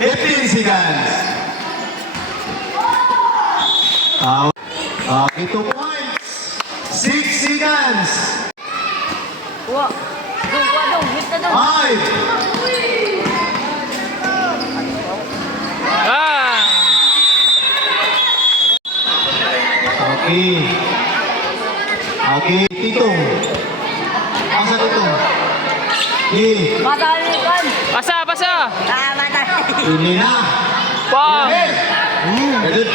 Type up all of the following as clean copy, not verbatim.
15 seconds. Okay, 2 points. 6 seconds. Wah. Dong, hit na dong. 5. Okay. Okay, Titong. Asa Titong? Matalikan. Pasa. Matay. Ini na. Pong. Good.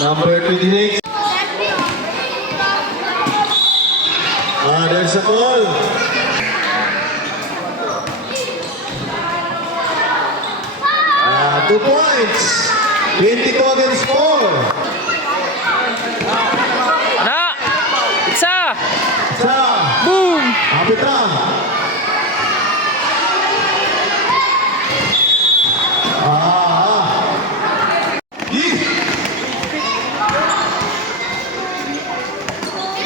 Number 26. There's a ball. 2 points. 22 against 4. Na. Isa. Sa. Boom. Apitra.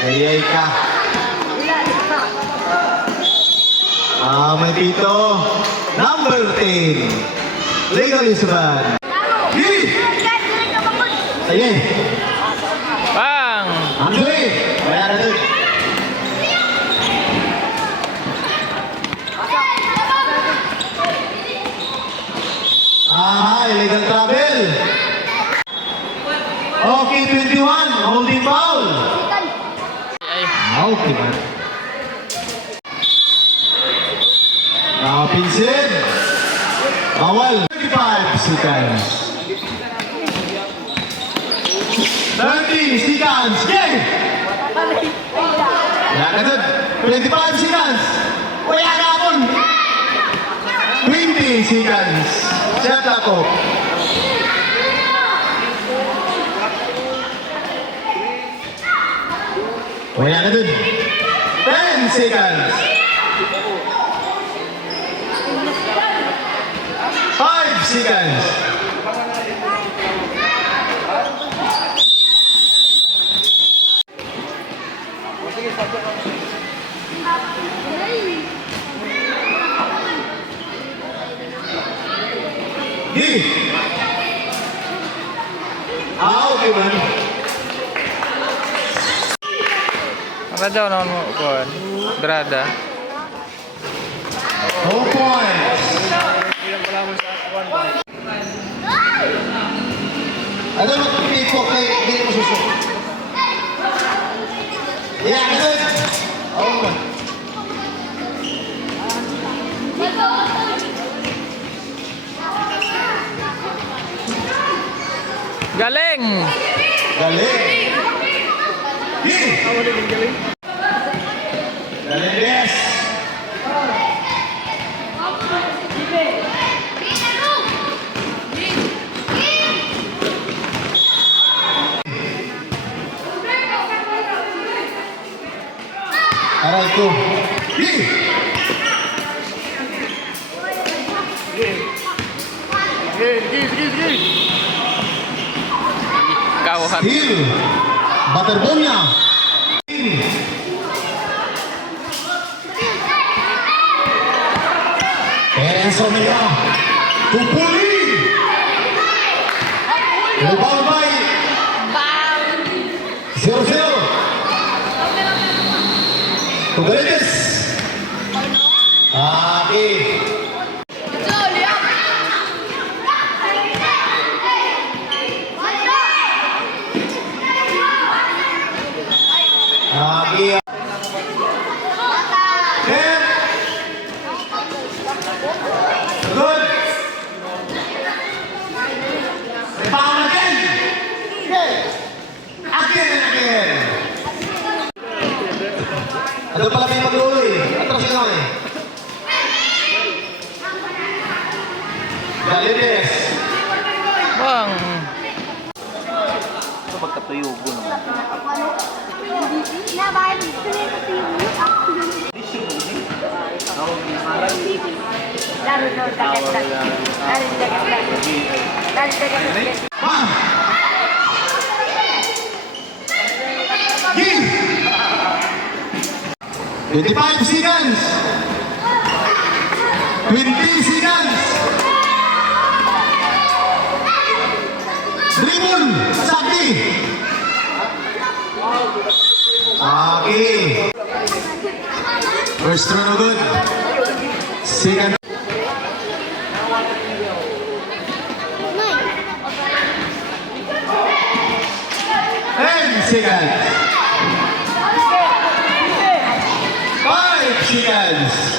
Ayay ka. May pito. Number 10. Legal Lisban. Ayay. Bang. Andre. Bayaran doon. Illegal travel. Okay, 21. Holding foul. Out, diba? Pinsin. Bawal. 25 seconds. 30 seconds. Game! Yan na dun. 25 seconds. Wala na ako. 20 seconds. Shot ako. Wala na dun. 10 seconds. 5 seconds. Okay man. Apa daw naman mo kuan? Brada. 4 points. Ano mo pipo kay hindi mo susunod? Yeah, ano? Oo man. Galing. Galing. Galing, yes. Aray ko. Kauhat. Hill. Baterbonya. Perez Romero. Kupuli. Rebound by 0-0. Tugalitis. Okay. Okay. Good. Rebound again. Again and again. Ano pala may mag-uwi? Atras yun ako eh. Galides. Bang. Ito pagkatuyugo naman. Give! 25 seconds! 20 seconds! Okay. First throw no good. Second. 10 seconds. 5 seconds.